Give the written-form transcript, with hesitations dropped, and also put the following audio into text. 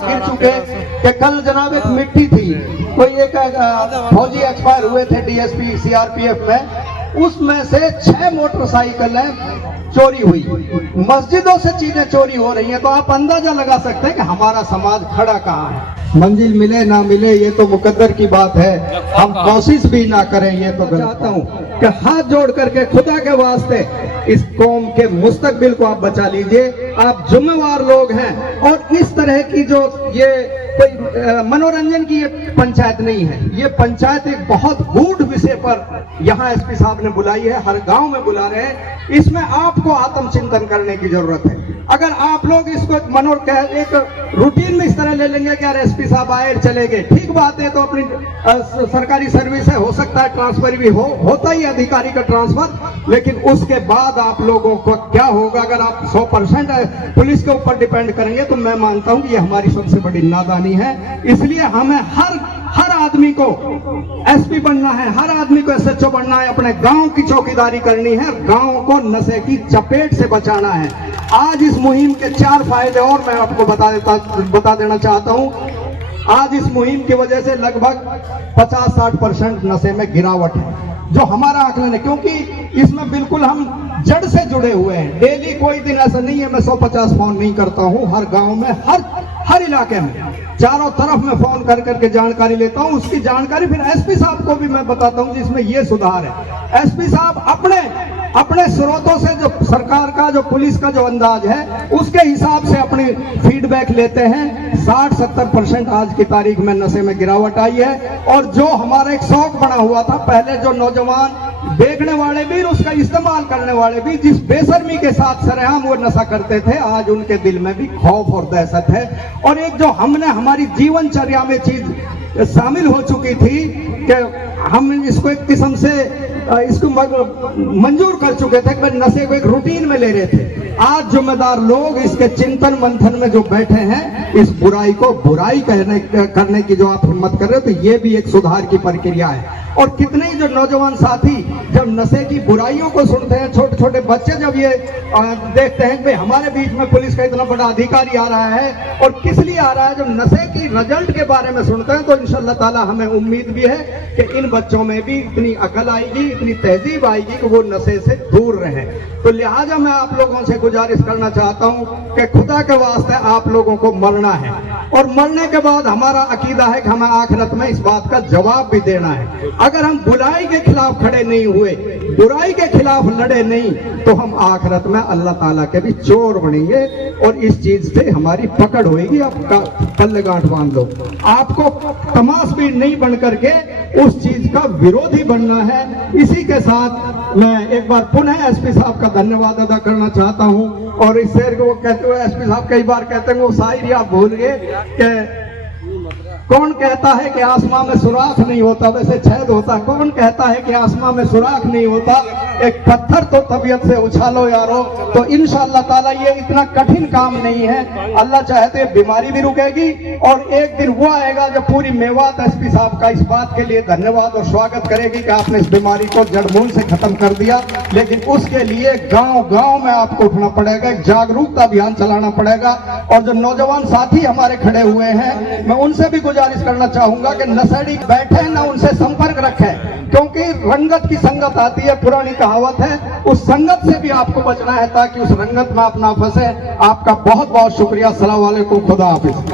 हम गिर चुके कि कल जनाब एक मिट्टी थी, कोई एक फौजी एक्सपायर हुए थे डीएसपी सीआरपीएफ में, उसमें से 6 मोटरसाइकिलें चोरी हुई। मस्जिदों से चीजें चोरी हो रही हैं, तो आप अंदाजा लगा सकते हैं कि हमारा समाज खड़ा कहाँ है। मंजिल मिले ना मिले ये तो मुकद्दर की बात है, हम कोशिश भी ना करें ये तो गलत। चाहता हूँ कि हाथ जोड़ करके खुदा के वास्ते इस कौम के मुस्तकबिल को आप बचा लीजिए। आप जिम्मेवार लोग हैं, और इस तरह की जो ये कोई मनोरंजन की ये पंचायत नहीं है, ये पंचायत एक बहुत गूढ़ विषय पर यहाँ एसपी साहब ने बुलाई है, हर गांव में बुला रहे हैं। इसमें आपको आत्मचिंतन करने की जरूरत है। अगर आप लोग इसको एक रूटीन में इस तरह ले लेंगे कि यार एसपी साहब आए चले गए, ठीक बात है, तो अपनी सरकारी सर्विस है, हो सकता है ट्रांसफर भी होता ही अधिकारी का ट्रांसफर, लेकिन उसके बाद आप लोगों को क्या होगा अगर आप 100% पुलिस के ऊपर डिपेंड करेंगे, तो मैं मानता हूं कि ये हमारी सबसे बड़ी नादानी है। इसलिए हमें हर आदमी को एसपी बनना है, हर आदमी को एसएचओ बनना है, अपने गांव की चौकीदारी करनी है, गांव को नशे की चपेट से बचाना है। आज इस मुहिम के 4 फायदे और मैं आपको बता देना चाहता हूं। आज इस मुहिम की वजह से लगभग 50-60% नशे में गिरावट है, जो हमारा आकलन है, क्योंकि इसमें बिल्कुल हम जड़ से जुड़े हुए हैं। डेली कोई दिन ऐसा नहीं है मैं 150 फोन नहीं करता हूं, हर गांव में हर इलाके में चारों तरफ मैं फोन कर करके जानकारी लेता हूं। उसकी जानकारी फिर एसपी साहब को भी मैं बताता हूं जिसमें ये सुधार है। एसपी साहब अपने स्रोतों से जो सरकार का, जो पुलिस का जो अंदाज है, उसके हिसाब से अपनी फीडबैक लेते हैं। 60-70% आज की तारीख में नशे में गिरावट आई है। और जो हमारा एक शौक बना हुआ था, पहले जो नौजवान देखने वाले भी, उसका इस्तेमाल करने वाले भी जिस बेशर्मी के साथ सरेआम वो नशा करते थे, आज उनके दिल में भी खौफ और दहशत है। और एक जो हमने हमारी जीवनचर्या में चीज शामिल हो चुकी थी कि हम इसको एक किस्म से इसको मंजूर कर चुके थे कि नशे को एक रूटीन में ले रहे थे। आज जिम्मेदार लोग इसके चिंतन मंथन में जो बैठे हैं, इस बुराई को बुराई करने की जो आप हिम्मत कर रहे हो, तो ये भी एक सुधार की प्रक्रिया है। और कितने ही जो नौजवान साथी जब नशे की बुराइयों को सुनते हैं, छोटे छोटे बच्चे जब ये देखते हैं कि हमारे बीच में पुलिस का इतना बड़ा अधिकारी आ रहा है, और किस लिए आ रहा है, जब नशे की रिजल्ट के बारे में सुनते हैं, तो इंशाअल्लाह ताला हमें उम्मीद भी है कि इन बच्चों में भी इतनी अकल आएगी, इतनी तहजीब आएगी कि वो नशे से दूर रहे। तो लिहाजा मैं आप लोगों से गुजारिश करना चाहता हूं कि खुदा के वास्ते आप लोगों को मरना है, और मरने के बाद हमारा अकीदा है कि हमें आखिरत में इस बात का जवाब भी देना है। अगर हम बुराई के खिलाफ खड़े नहीं हुए, बुराई के खिलाफ लड़े नहीं, तो हम आखिरत में अल्लाह ताला के भी चोर बनेंगे, और इस चीज से हमारी पकड़ होगी। आपका पल्ले गांठ बांध लो, आपको तमाशबीन नहीं बन करके उस चीज का विरोधी बनना है। इसी के साथ मैं एक बार पुनः एसपी साहब का धन्यवाद अदा करना चाहता हूं। और इस शेर को कहते हुए एसपी साहब कई बार कहते हैं, वो शायरी आप भूल गए कि कौन कहता है कि आसमां में सुराख नहीं होता, वैसे छेद होता। कौन कहता है कि आसमां में सुराख नहीं होता, एक पत्थर तो तबीयत से उछालो यारो। तो इंशाअल्लाह ताला ये इतना कठिन काम नहीं है, अल्लाह चाहे तो ये बीमारी भी रुकेगी। और एक दिन वो आएगा जब पूरी मेवात एसपी साहब का इस बात के लिए धन्यवाद और स्वागत करेगी कि आपने इस बीमारी को जड़मूल से खत्म कर दिया। लेकिन उसके लिए गांव गांव में आपको उठना पड़ेगा, एक जागरूकता अभियान चलाना पड़ेगा। और जो नौजवान साथी हमारे खड़े हुए हैं, मैं उनसे भी गुजारिश करना चाहूंगा कि नशेड़ी बैठे ना उनसे संपर्क रखें, क्योंकि रंगत की संगत आती है, पुरानी कहावत है। उस संगत से भी आपको बचना है ताकि उस रंगत में आप ना फंसे। आपका बहुत बहुत शुक्रिया। अस्सलाम वालेकुम, खुदा हाफिज।